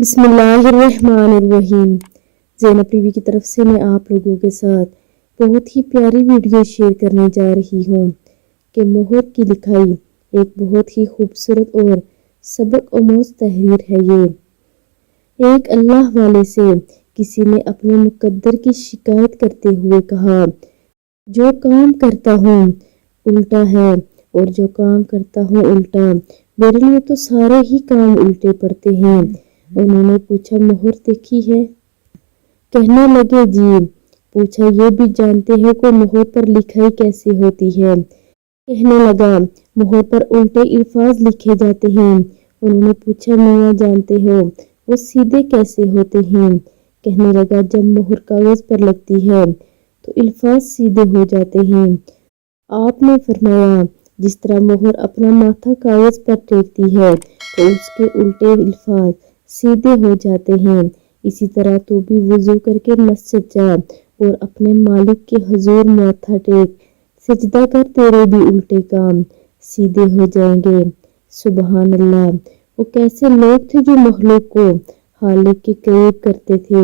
بسم اللہ الرحمن الرحیم۔ زینب ٹی وی کی طرف سے میں آپ لوگوں کے ساتھ بہت ہی پیاری ویڈیو شیئر کرنے جا رہی ہوں کہ مہر کی لکھائی ایک بہت ہی خوبصورت اور سبق آموز تحریر ہے۔ یہ ایک اللہ والے سے کسی نے اپنے مقدر کی شکایت کرتے ہوئے کہا، جو کام کرتا ہوں الٹا ہے اور جو کام کرتا ہوں الٹا، میرے لیے تو سارے ہی کام الٹے پڑتے ہیں۔ انہوں نے پوچھا، مہر دیکھی ہے؟ کہنے لگے جی۔ پوچھا، یہ بھی جانتے ہیں کہ مہر پر لکھائی کیسے ہوتی ہے؟ کہنے لگا، مہر پر الٹے الفاظ لکھے جاتے ہیں۔ انہوں نے پوچھا، میاں جانتے ہو وہ سیدھے کیسے ہوتے ہیں؟ کہنے لگا، جب مہر کاغذ پر لگتی ہے تو الفاظ سیدھے ہو جاتے ہیں۔ آپ نے فرمایا، جس طرح مہر اپنا ماتھا کاغذ پر ٹیکتی ہے تو اس کے الٹے الفاظ سیدھے ہو جاتے ہیں، اسی طرح تو بھی وضو کر کے مسجد جا اور اپنے مالک کے حضور ماتھا ٹیک، سجدہ کر، تیرے بھی الٹے کام سیدھے ہو جائیں گے۔ سبحان اللہ! وہ کیسے لوگ تھے جو مخلوق کو خالق کے قریب کرتے تھے۔